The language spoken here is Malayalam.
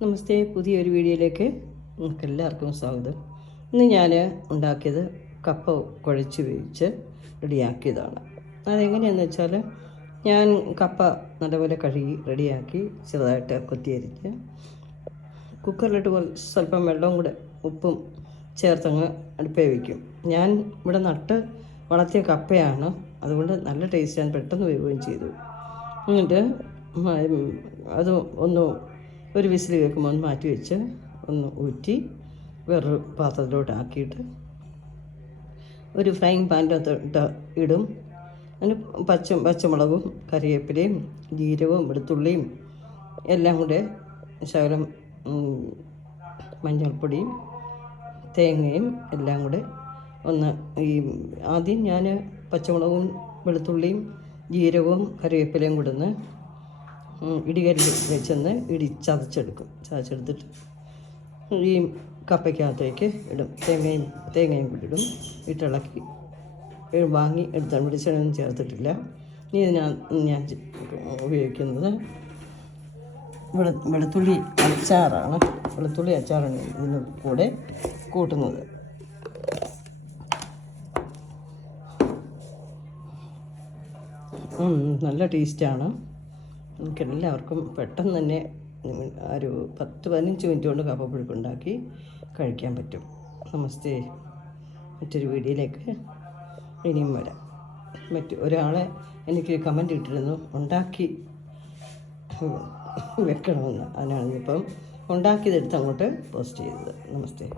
നമസ്തേ, പുതിയൊരു വീഡിയോയിലേക്ക് നിങ്ങൾക്ക് എല്ലാവർക്കും സ്വാഗതം. ഇന്ന് ഞാൻ ഉണ്ടാക്കിയത് കപ്പ കുഴച്ച് വേവിച്ച് റെഡിയാക്കിയതാണ്. അതെങ്ങനെയാണെന്ന് വെച്ചാൽ, ഞാൻ കപ്പ നല്ലപോലെ കഴുകി റെഡിയാക്കി ചെറുതായിട്ട് കൊത്തിയരിഞ്ഞ് കുക്കറിലിട്ട് സ്വല്പം വെള്ളവും കൂടെ ഉപ്പും ചേർത്തങ്ങ് അടുപ്പേ വയ്ക്കും. ഞാൻ ഇവിടെ നട്ട് വളർത്തിയ കപ്പയാണ്, അതുകൊണ്ട് നല്ല ടേസ്റ്റാണ്, പെട്ടെന്ന് വേവുകയും ചെയ്തു. എന്നിട്ട് അത് ഒരു വിസിൽ കേൾക്കുമ്പോൾ ഒന്ന് മാറ്റി വെച്ച് ഒന്ന് ഊറ്റി വേറൊരു പാത്രത്തിലോട്ടാക്കിയിട്ട് ഒരു ഫ്രൈങ് പാനിനകത്തോട്ട് ഇടും. അതിന് പച്ചമുളകും കറിവേപ്പിലയും ജീരകവും വെളുത്തുള്ളിയും എല്ലാം കൂടെ ശകലം മഞ്ഞൾപ്പൊടിയും തേങ്ങയും എല്ലാം കൂടെ ഒന്ന് ആദ്യം ഞാൻ പച്ചമുളകും വെളുത്തുള്ളിയും ജീരകവും കറിവേപ്പിലയും കൂടെ ഒന്ന് ഇടികരിൽ വെച്ചൊന്ന് ചതച്ചെടുത്തിട്ട് ഈ കപ്പയ്ക്കകത്തേക്ക് ഇടും. തേങ്ങയും കൂടി ഇടും. ഇട്ടിളക്കി വാങ്ങി എടുത്താണ്. വെളിച്ചെണ്ണയൊന്നും ചേർത്തിട്ടില്ല. ഇനി ഞാൻ ഉപയോഗിക്കുന്നത് വെളുത്തുള്ളി അച്ചാറാണ്. വെളുത്തുള്ളി അച്ചാറാണ് ഇതിന് കൂടെ കൂട്ടുന്നത്. നല്ല ടേസ്റ്റാണ്. നമുക്കെല്ലാവർക്കും പെട്ടെന്ന് തന്നെ ഒരു 10-15 മിനിറ്റ് കൊണ്ട് കപ്പപ്പുഴുക്കുണ്ടാക്കി കഴിക്കാൻ പറ്റും. നമസ്തേ. മറ്റൊരു വീഡിയോയിലേക്ക് ഇനിയും വരാം. ഒരാളെ എനിക്ക് കമൻ്റ് ഇട്ടിരുന്നു ഉണ്ടാക്കി വെക്കണമെന്ന്. അതിനാണ് ഇപ്പം ഉണ്ടാക്കിയതെടുത്ത് അങ്ങോട്ട് പോസ്റ്റ് ചെയ്തത്. നമസ്തേ.